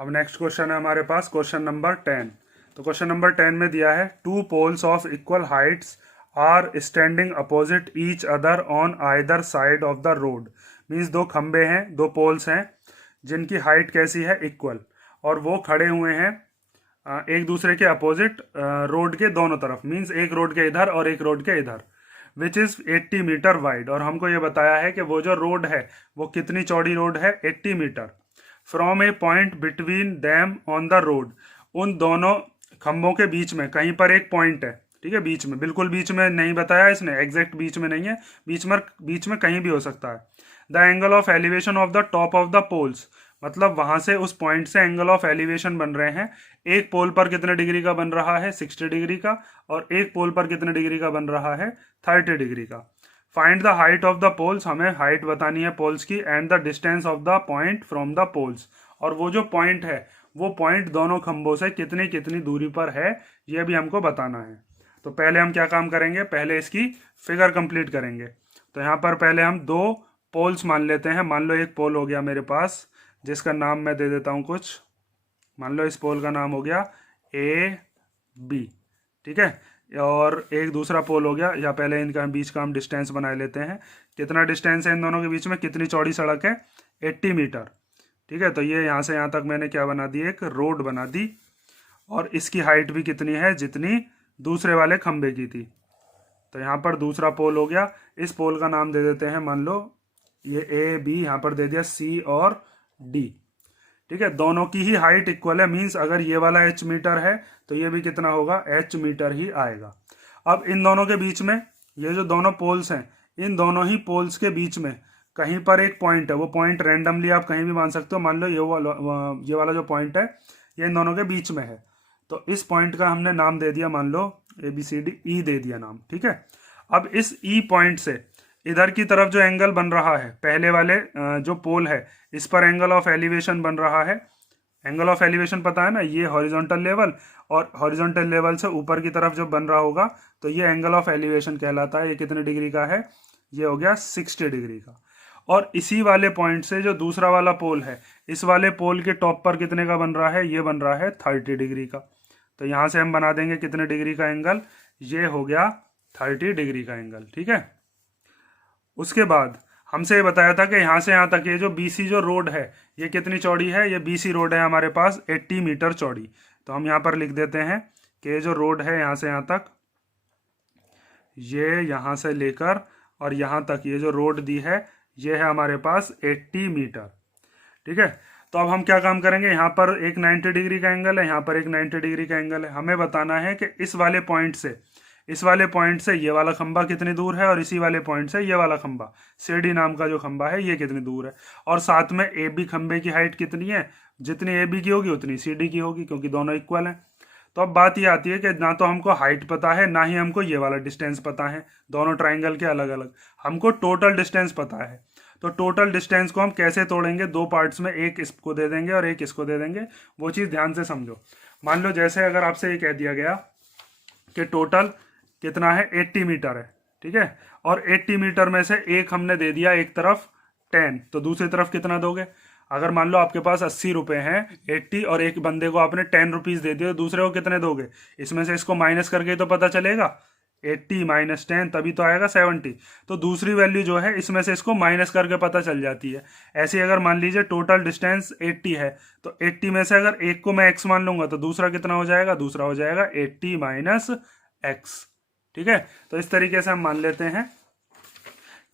अब next question है हमारे पास क्वेश्चन नंबर 10। तो क्वेश्चन नंबर 10 में दिया है two poles of equal heights are standing opposite each other on either side of the road. Means दो खंबे हैं, दो पोल्स हैं जिनकी हाइट कैसी है, इक्वल, और वो खड़े हुए हैं एक दूसरे के अपोजिट रोड के दोनों तरफ। मीन्स एक रोड के इधर और एक रोड के इधर, विच इज़ 80 मीटर वाइड। और हमको ये बताया है कि वो जो रोड है वो कितनी चौड़ी रोड है, 80 metre. From a point between them on the road, उन दोनों खंभों के बीच में कहीं पर एक पॉइंट है, ठीक है, बीच में, बिल्कुल बीच में नहीं बताया इसने, एग्जैक्ट बीच में नहीं है, बीच में कहीं भी हो सकता है। The angle of elevation of the top of the poles, मतलब वहां से उस पॉइंट से एंगल ऑफ एलिवेशन बन रहे हैं। एक पोल पर कितने डिग्री का बन रहा है, 60 डिग्री का, और एक पोल पर कितने डिग्री का बन रहा है, 30 डिग्री का। Find the height of the poles, हमें हाइट बतानी है पोल्स की, and the distance of the point from the poles, और वो जो पॉइंट है वो पॉइंट दोनों खंभों से कितनी कितनी दूरी पर है, ये भी हमको बताना है। तो पहले हम क्या काम करेंगे, पहले इसकी फिगर कंप्लीट करेंगे। तो यहाँ पर पहले हम दो पोल्स मान लेते हैं। मान लो एक पोल हो गया मेरे पास, जिसका नाम मैं दे देता हूँ कुछ। मान लो इस पोल का नाम हो गया ए बी, ठीक है। और एक दूसरा पोल हो गया, या पहले इनका बीच का हम डिस्टेंस बना लेते हैं। कितना डिस्टेंस है इन दोनों के बीच में, कितनी चौड़ी सड़क है, 80 मीटर, ठीक है। तो ये यहाँ से यहाँ तक मैंने क्या बना दी, एक रोड बना दी, और इसकी हाइट भी कितनी है, जितनी दूसरे वाले खंबे की थी। तो यहाँ पर दूसरा पोल हो गया, इस पोल का नाम दे देते हैं, मान लो ये ए बी, यहाँ पर दे दिया सी और डी, ठीक है। दोनों की ही हाइट इक्वल है, मींस अगर ये वाला एच मीटर है तो ये भी कितना होगा, एच मीटर ही आएगा। अब इन दोनों के बीच में, ये जो दोनों पोल्स हैं, इन दोनों ही पोल्स के बीच में कहीं पर एक पॉइंट है। वो पॉइंट रैंडमली आप कहीं भी मान सकते हो। मान लो ये वाला जो पॉइंट है ये इन दोनों के बीच में है, तो इस पॉइंट का हमने नाम दे दिया, मान लो ए बी सी डी, ई दे दिया नाम, ठीक है। अब इस ई पॉइंट से इधर की तरफ जो एंगल बन रहा है, पहले वाले जो पोल है इस पर एंगल ऑफ एलिवेशन बन रहा है। एंगल ऑफ एलिवेशन पता है ना, ये हॉरिजॉन्टल लेवल, और हॉरिजॉन्टल लेवल से ऊपर की तरफ जब बन रहा होगा तो ये एंगल ऑफ एलिवेशन कहलाता है। ये कितने डिग्री का है, ये हो गया 60 डिग्री का। और इसी वाले पॉइंट से जो दूसरा वाला पोल है, इस वाले पोल के टॉप पर कितने का बन रहा है, ये बन रहा है 30 डिग्री का। तो यहां से हम बना देंगे कितने डिग्री का एंगल, ये हो गया 30 डिग्री का एंगल, ठीक है। उसके बाद हमसे ये बताया था कि यहाँ से यहाँ तक ये जो बीसी जो रोड है ये कितनी चौड़ी है, ये बीसी रोड है हमारे पास 80 मीटर चौड़ी। तो हम यहाँ पर लिख देते हैं कि ये जो रोड है यहाँ से यहाँ तक, ये यहाँ से लेकर और यहाँ तक ये जो रोड दी है ये है हमारे पास 80 मीटर, ठीक है। तो अब हम क्या काम करेंगे, यहाँ पर एक 90 डिग्री का एंगल है, यहाँ पर एक 90 डिग्री का एंगल है। हमें बताना है कि इस वाले पॉइंट से ये वाला खंबा कितनी दूर है, और इसी वाले पॉइंट से ये वाला खंबा, सीडी नाम का जो खंबा है, ये कितनी दूर है। और साथ में ए बी खंबे की हाइट कितनी है, जितनी ए बी की होगी उतनी सी डी की होगी, क्योंकि दोनों इक्वल हैं। तो अब बात ये आती है कि ना तो हमको हाइट पता है, ना ही हमको ये वाला डिस्टेंस पता है, दोनों ट्राइंगल के अलग अलग। हमको टोटल डिस्टेंस पता है। तो टोटल डिस्टेंस को हम कैसे तोड़ेंगे, दो पार्ट्स में, एक इसको दे देंगे और एक इसको दे देंगे। वो चीज़ ध्यान से समझो। मान लो जैसे अगर आपसे ये कह दिया गया कि टोटल कितना है, 80 मीटर है, ठीक है। और 80 मीटर में से एक हमने दे दिया एक तरफ 10, तो दूसरी तरफ कितना दोगे। अगर मान लो आपके पास 80 रुपए हैं, 80, और एक बंदे को आपने 10 रुपीज दे दिए, तो दूसरे को कितने दोगे। इसमें से इसको माइनस करके तो पता चलेगा, 80 माइनस 10 तभी तो आएगा 70। तो दूसरी वैल्यू जो है इसमें से इसको माइनस करके पता चल जाती है। ऐसे अगर मान लीजिए टोटल डिस्टेंस 80 है, तो 80 में से अगर एक को मैं x मान लूंगा तो दूसरा कितना हो जाएगा, दूसरा हो जाएगा 80 माइनस x, ठीक है। तो इस तरीके से हम मान लेते हैं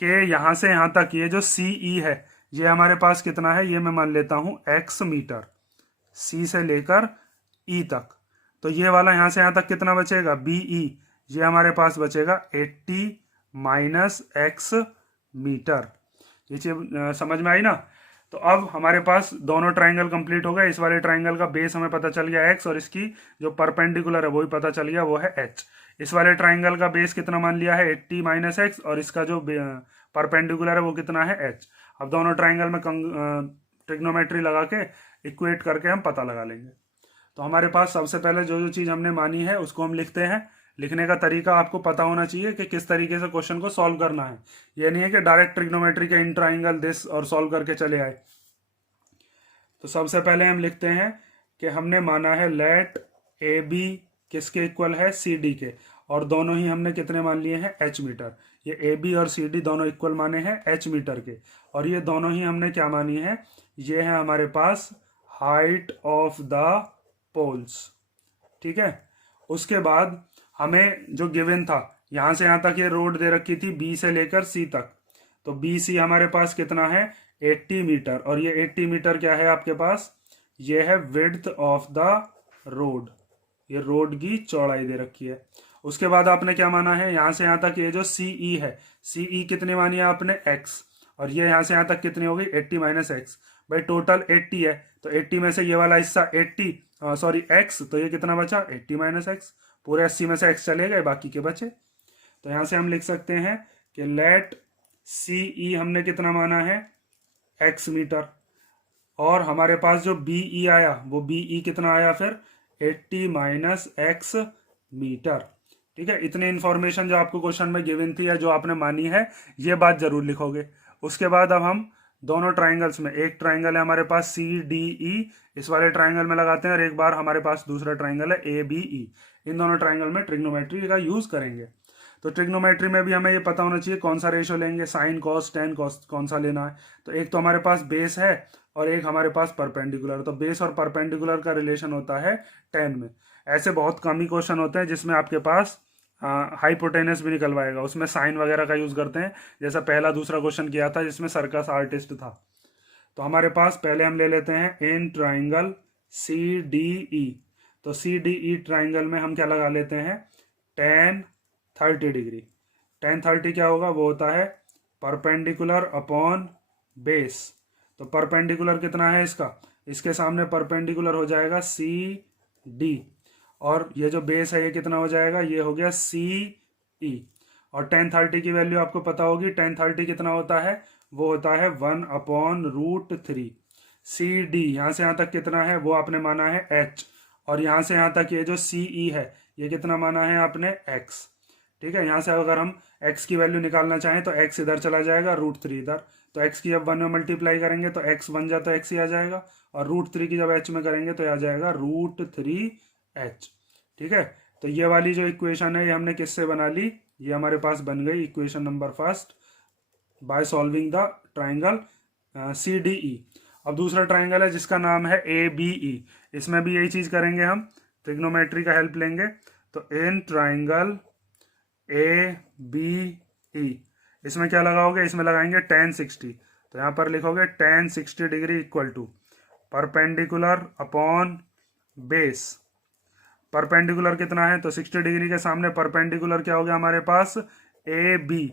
कि यहां से यहां तक ये जो सी ई है ये हमारे पास कितना है, ये मैं मान लेता हूं x मीटर, सी से लेकर ई तक। तो ये वाला यहां से यहां तक कितना बचेगा, बी ई, ये हमारे पास बचेगा 80 माइनस एक्स मीटर। ये चीज समझ में आई ना। तो अब हमारे पास दोनों ट्राइंगल कंप्लीट हो गए। इस वाले ट्राइंगल का बेस हमें पता चल गया x, और इसकी जो परपेंडिकुलर है वो भी पता चल गया, वो है h। इस वाले ट्राइंगल का बेस कितना मान लिया है, 80 माइनस एक्स, और इसका जो परपेंडिकुलर है वो कितना है, h। अब दोनों ट्राइंगल में ट्रिग्नोमेट्री लगा के इक्वेट करके हम पता लगा लेंगे। तो हमारे पास सबसे पहले जो जो चीज़ हमने मानी है उसको हम लिखते हैं। लिखने का तरीका आपको पता होना चाहिए कि किस तरीके से क्वेश्चन को सॉल्व करना है। ये नहीं है कि डायरेक्ट ट्रिग्नोमेट्री के इन ट्राइंगल दिस और सॉल्व करके चले आए। तो सबसे पहले हम लिखते हैं कि हमने माना है लेट ए बी किसके इक्वल है, सी डी के, और दोनों ही हमने कितने मान लिए हैं, एच मीटर। ये ए बी और सी डी दोनों इक्वल माने हैं एच मीटर के, और ये दोनों ही हमने क्या मानी है, ये है हमारे पास हाइट ऑफ द पोल्स। ठीक है, उसके बाद हमें जो गिवन था, यहां से यहां तक ये रोड दे रखी थी बी से लेकर सी तक, तो बी सी हमारे पास कितना है 80 मीटर, और ये 80 मीटर क्या है आपके पास, ये है विड्थ ऑफ द रोड, ये रोड की चौड़ाई दे रखी है। उसके बाद आपने क्या माना है, यहां से यहां तक ये जो सीई है, सीई कितनी मानी है आपने एक्स, और ये यहां से यहां तक कितनी हो गई 80 माइनस एक्स, भाई टोटल 80 है, तो 80 में से ये वाला हिस्सा 80 सॉरी एक्स, तो ये कितना बचा 80 माइनस एक्स, पूरे 80 में से एक्स चले गए, बाकी के बचे। तो यहां से हम लिख सकते हैं कि लेट सीई हमने कितना माना है एक्स मीटर, और हमारे पास जो बीई आया वो बीई कितना आया फिर 80 माइनस एक्स मीटर। ठीक है, इतनी इंफॉर्मेशन जो आपको क्वेश्चन में गिवन थी या जो आपने मानी है, ये बात जरूर लिखोगे। उसके बाद अब हम दोनों ट्राइंगल्स में, एक ट्राइंगल है हमारे पास सी डी ई, इस वाले ट्राइंगल में लगाते हैं, और एक बार हमारे पास दूसरा ट्राइंगल है ए बी ई, इन दोनों ट्राइंगल में ट्रिग्नोमेट्री का यूज करेंगे। तो ट्रिग्नोमेट्री में भी हमें ये पता होना चाहिए कौन सा रेशियो लेंगे, साइन कॉस टेन कॉस कौन सा लेना है। तो एक तो हमारे पास बेस है और एक हमारे पास परपेंडिकुलर, तो बेस और परपेंडिकुलर का रिलेशन होता है टेन में। ऐसे बहुत कम ही क्वेश्चन होते हैं जिसमें आपके पास हाइपोटेनस भी निकलवाएगा, उसमें साइन वगैरह का यूज करते हैं, जैसा पहला दूसरा क्वेश्चन किया था जिसमें सर्कस आर्टिस्ट था। तो हमारे पास पहले हम ले लेते हैं इन ट्राइंगल सी डी ई, तो सी डी ई ट्राइंगल में हम क्या लगा लेते हैं टेन 30 डिग्री। टेन 30 क्या होगा, वो होता है परपेंडिकुलर अपॉन बेस, तो परपेंडिकुलर कितना है इसका, इसके सामने परपेंडिकुलर हो जाएगा सी डी, और ये जो बेस है ये कितना हो जाएगा, ये हो गया सी ई, और टेन 30 की वैल्यू आपको पता होगी, टेन 30 कितना होता है, वो होता है 1/√3। सी डी यहाँ से यहाँ तक कितना है, वो आपने माना है एच, और यहाँ से यहाँ तक ये जो सी ई है ये कितना माना है आपने एक्स। ठीक है, यहाँ से अगर हम x की वैल्यू निकालना चाहें तो x इधर चला जाएगा, √3 इधर, तो x की जब 1 में मल्टीप्लाई करेंगे तो x बन जाता है x ही आ जाएगा, और √3 की जब h में करेंगे तो आ जाएगा √3h। ठीक है, तो ये वाली जो इक्वेशन है ये हमने किससे बना ली, ये हमारे पास बन गई equation number first by solving the triangle C D E. अब दूसरा ट्राइंगल है जिसका नाम है ए बी ई, इसमें भी यही चीज करेंगे, हम ट्रिग्नोमेट्री का हेल्प लेंगे। तो in triangle A B E, इसमें क्या लगाओगे, इसमें लगाएंगे tan 60, तो यहाँ पर लिखोगे tan 60 degree equal to perpendicular upon base. Perpendicular कितना है, तो 60 डिग्री के सामने परपेंडिकुलर क्या हो गया हमारे पास ए बी,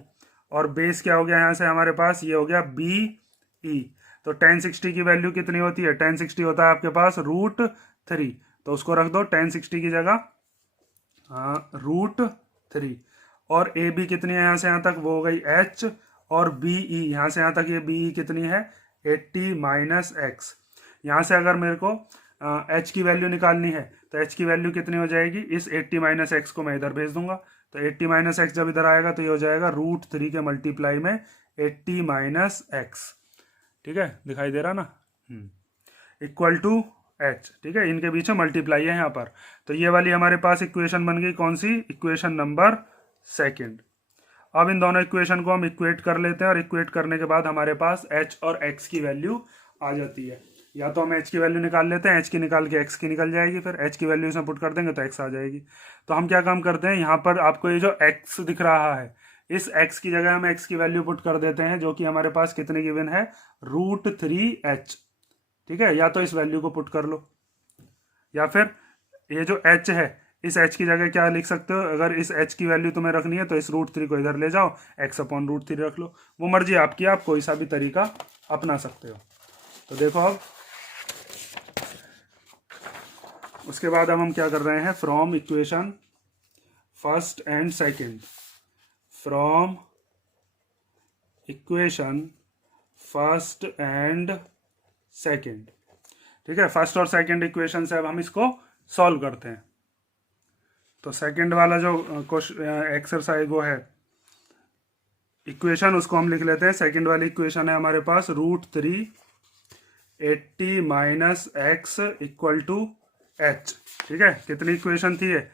और बेस क्या हो गया यहाँ से हमारे पास, ये हो गया बी ई। तो tan 60 की वैल्यू कितनी होती है, tan 60 होता है आपके पास √3, तो उसको रख दो tan 60 की जगह √3, और ए बी कितनी है यहाँ से यहाँ तक, वो हो गई एच, और बी ई यहाँ से यहाँ तक ये बी ई कितनी है 80 माइनस एक्स। यहाँ से अगर मेरे को एच की वैल्यू निकालनी है तो एच की वैल्यू कितनी हो जाएगी, इस 80 माइनस एक्स को मैं इधर भेज दूंगा, तो 80 माइनस एक्स जब इधर आएगा तो ये हो जाएगा √3 के मल्टीप्लाई में 80 माइनस एक्स। ठीक है, दिखाई दे रहा ना, इक्वल टू एच। ठीक है, इनके बीच में मल्टीप्लाई है यहाँ पर, तो ये वाली हमारे पास इक्वेशन बन गई, कौन सी, इक्वेशन नंबर सेकेंड। अब इन दोनों इक्वेशन को हम इक्वेट कर लेते हैं, और इक्वेट करने के बाद हमारे पास h और x की वैल्यू आ जाती है। या तो हम h की वैल्यू निकाल लेते हैं, h की निकाल के x की निकल जाएगी, फिर h की वैल्यू इसमें पुट कर देंगे तो x आ जाएगी। तो हम क्या काम करते हैं, यहाँ पर आपको ये जो x दिख रहा है, इस x की जगह हम x की वैल्यू पुट कर देते हैं, जो कि हमारे पास कितने गिवन है √3h। ठीक है, या तो इस वैल्यू को पुट कर लो, या फिर ये जो h है इस h की जगह क्या लिख सकते हो, अगर इस h की वैल्यू तुम्हें रखनी है तो इस √3 को इधर ले जाओ, x/√3 रख लो, वो मर्जी आपकी, आप कोई सा भी तरीका अपना सकते हो। तो देखो अब उसके बाद अब हम क्या कर रहे हैं, from equation first and second, from equation first and second. ठीक है, फर्स्ट और सेकंड इक्वेशन से अब हम इसको सॉल्व करते हैं। तो सेकंड वाला जो एक्सरसाइज वो है इक्वेशन, उसको हम लिख लेते हैं। सेकंड वाली इक्वेशन है हमारे पास √3 80 minus X equal to H. ठीक है, कितनी इक्वेशन थी ये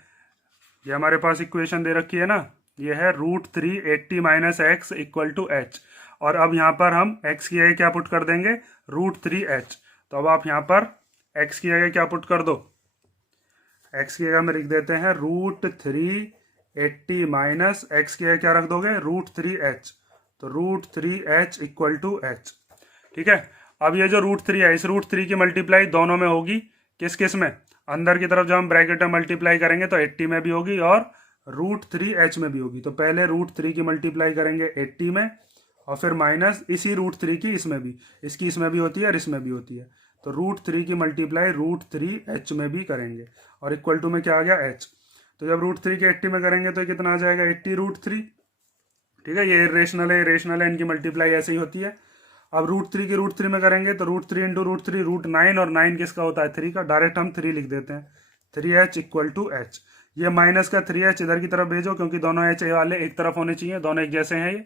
हमारे पास इक्वेशन दे रखी है ना, ये है √3 80 minus X equal to H. और अब यहाँ पर हम x की जगह क्या पुट कर देंगे, √3h। तो अब आप यहाँ पर x की जगह क्या पुट कर दो, x की जगह में लिख देते हैं √380 माइनस एक्स की जगह क्या रख दोगे, √3h। तो √3h इक्वल टू एच। ठीक है, अब ये जो √3 है, इस √3 की मल्टीप्लाई दोनों में होगी, किस किस में, अंदर की तरफ जब हम ब्रैकेट में मल्टीप्लाई करेंगे तो 80 में भी होगी और √3h में भी होगी। तो पहले √3 की मल्टीप्लाई करेंगे 80 में और फिर माइनस इसी √3 की इसमें भी, इसकी इसमें भी होती है और इसमें भी होती है। तो √3 की मल्टीप्लाई √3h में भी करेंगे और इक्वल टू में क्या आ गया, h। तो जब √3 के 80 में करेंगे तो कितना आ जाएगा, 80√3। ठीक है, ये इरेशनल है, इरेशनल है, इनकी मल्टीप्लाई ऐसे ही होती है। अब √3 की √3 में करेंगे तो √3 इंटू √3 √9, और 9 किसका होता है, 3 का। डायरेक्ट हम 3 लिख देते हैं, 3h इक्वल टू h। ये माइनस का 3h इधर की तरफ भेजो, क्योंकि दोनों h वाले एक तरफ होने चाहिए, दोनों एक जैसे हैं ये।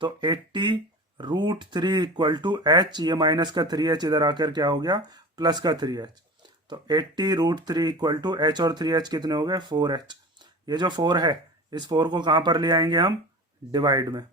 तो 80√3 इक्वल टू h, ये माइनस का 3h इधर आकर क्या हो गया, प्लस का 3h। तो 80√3 इक्वल टू h, और 3h कितने हो गए, 4h। ये जो 4 है, इस 4 को कहाँ पर ले आएंगे हम, डिवाइड में,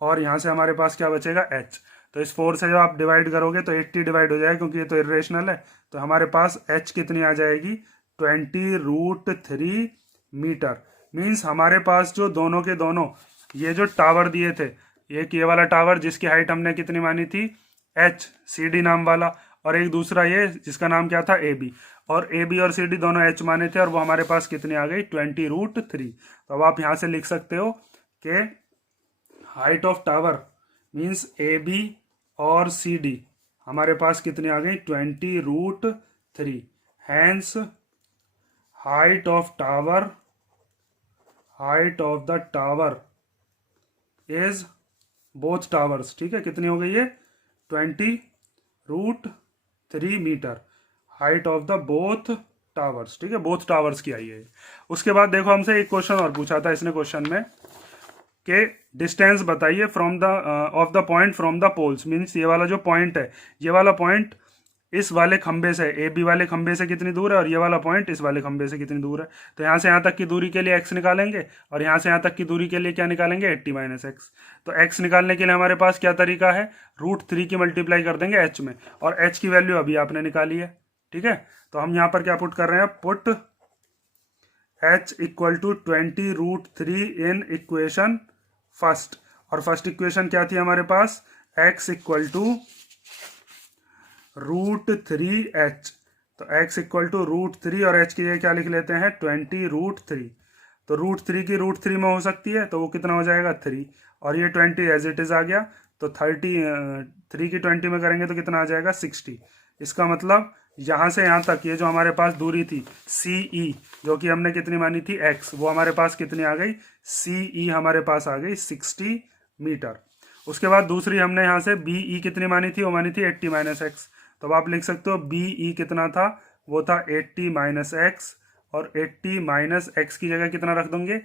और यहाँ से हमारे पास क्या बचेगा, h। तो इस 4 से जब आप डिवाइड करोगे तो 80 डिवाइड हो जाएगा, क्योंकि ये तो इरेशनल है। तो हमारे पास h कितनी आ जाएगी, 20√3 मीटर। मीन्स हमारे पास जो दोनों के दोनों ये जो टावर दिए थे, एक ये वाला टावर जिसकी हाइट हमने कितनी मानी थी, h, CD नाम वाला, और एक दूसरा ये जिसका नाम क्या था, AB। और AB और CD दोनों h माने थे, और वो हमारे पास कितनी आ गई, 20√3। तो अब आप यहाँ से लिख सकते हो कि height of tower means AB और CD हमारे पास कितनी आ गई, 20√3। Hence height of tower, height of the tower is both towers. ठीक है, कितनी हो गई है, 20√3 metre, height of the both towers. ठीक है, बोथ टावर्स की आई है। उसके बाद देखो हमसे एक क्वेश्चन और पूछा था इसने क्वेश्चन में कि डिस्टेंस बताइए from the of the point from the poles. Means ये वाला जो पॉइंट है, ये वाला पॉइंट इस वाले खंबे से, AB वाले खंबे से कितनी दूर है, और ये वाला पॉइंट इस वाले खंबे से कितनी दूर है। तो यहाँ से यहाँ तक की दूरी के लिए x निकालेंगे, और यहाँ से यहाँ तक की दूरी के लिए क्या निकालेंगे, 80 माइनस एक्स। तो x निकालने के लिए हमारे पास क्या तरीका है, √3 की मल्टीप्लाई कर देंगे h में, और h की वैल्यू अभी आपने निकाली है। ठीक है, तो हम यहाँ पर क्या पुट कर रहे हैं, put h equal to 20√3 in equation first. और फर्स्ट इक्वेशन क्या थी हमारे पास, x इक्वल टू √3h। तो x इक्वल टू √3 और h की जगह क्या लिख लेते हैं, 20√3। तो √3 की √3 में हो सकती है, तो वो कितना हो जाएगा, 3, और ये 20 एज इट इज आ गया। तो 3 की 20 में करेंगे तो कितना आ जाएगा, 60। इसका मतलब यहाँ से यहाँ तक ये जो हमारे पास दूरी थी CE, जो कि हमने कितनी मानी थी, x, वो हमारे पास कितनी आ गई, CE हमारे पास आ गई 60 मीटर। उसके बाद दूसरी हमने यहाँ से BE कितनी मानी थी, वो मानी थी 80 माइनस एक्स। तो अब आप लिख सकते हो BE कितना था, वो था 80 माइनस एक्स, और 80 माइनस एक्स की जगह कितना रख देंगे,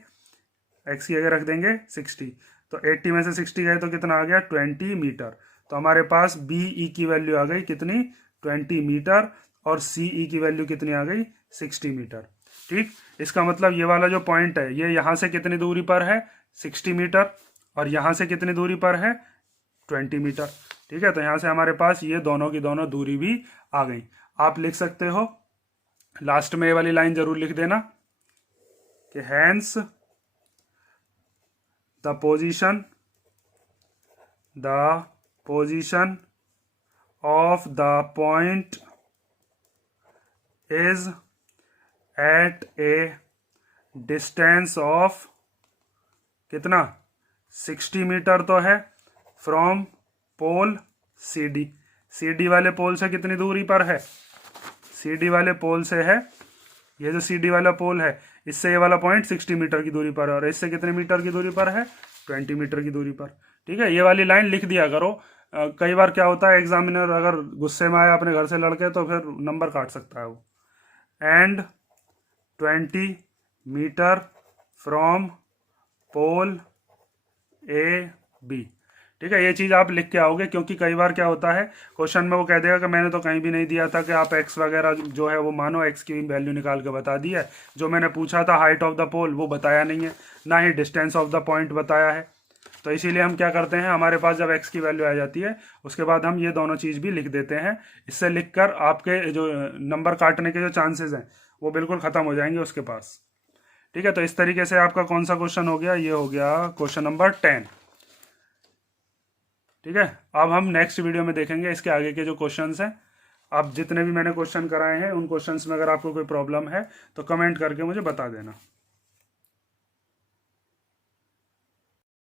x की जगह रख देंगे 60। तो 80 में से 60 गए तो कितना आ गया, 20 मीटर। तो हमारे पास BE की वैल्यू आ गई कितनी, 20 मीटर, और CE की वैल्यू कितनी आ गई, 60 मीटर। ठीक, इसका मतलब ये वाला जो पॉइंट है, ये यहाँ से कितनी दूरी पर है, 60 मीटर, और यहाँ से कितनी दूरी पर है, 20 मीटर। ठीक है, तो यहाँ से हमारे पास ये दोनों की दोनों दूरी भी आ गई। आप लिख सकते हो, लास्ट में ये वाली लाइन जरूर लिख देना कि hence the position of the point is at a distance of कितना, 60 मीटर तो है, फ्रॉम पोल CD वाले पोल से कितनी दूरी पर है, CD वाले पोल से है, ये जो CD वाला पोल है, इससे ये वाला पॉइंट 60 मीटर की दूरी पर है, और इससे कितने मीटर की दूरी पर है, 20 मीटर की दूरी पर। ठीक है, ये वाली लाइन लिख दिया करो। कई बार क्या होता है, एग्जामिनर अगर गुस्से में आया अपने घर से लड़के तो फिर नंबर काट सकता है वो। And 20 metre from pole AB। ठीक है, ये चीज़ आप लिख के आओगे, क्योंकि कई बार क्या होता है क्वेश्चन में वो कह देगा कि मैंने तो कहीं भी नहीं दिया था कि आप एक्स वगैरह जो है वो मानो, एक्स की वैल्यू निकाल के बता दी है। जो मैंने पूछा था हाइट ऑफ द पोल वो बताया नहीं है, ना ही डिस्टेंस ऑफ द पॉइंट बताया है। तो इसीलिए हम क्या करते हैं, हमारे पास जब एक्स की वैल्यू आ जाती है उसके बाद हम ये दोनों चीज़ भी लिख देते हैं। इससे लिखकर आपके जो नंबर काटने के जो चांसेस हैं वो बिल्कुल ख़त्म हो जाएंगे उसके पास। ठीक है, तो इस तरीके से आपका कौन सा क्वेश्चन हो गया, ये हो गया क्वेश्चन नंबर 10। ठीक है, अब हम नेक्स्ट वीडियो में देखेंगे इसके आगे के जो क्वेश्चंस हैं। अब जितने भी मैंने क्वेश्चन कराए हैं उन क्वेश्चंस में अगर आपको कोई प्रॉब्लम है तो कमेंट करके मुझे बता देना।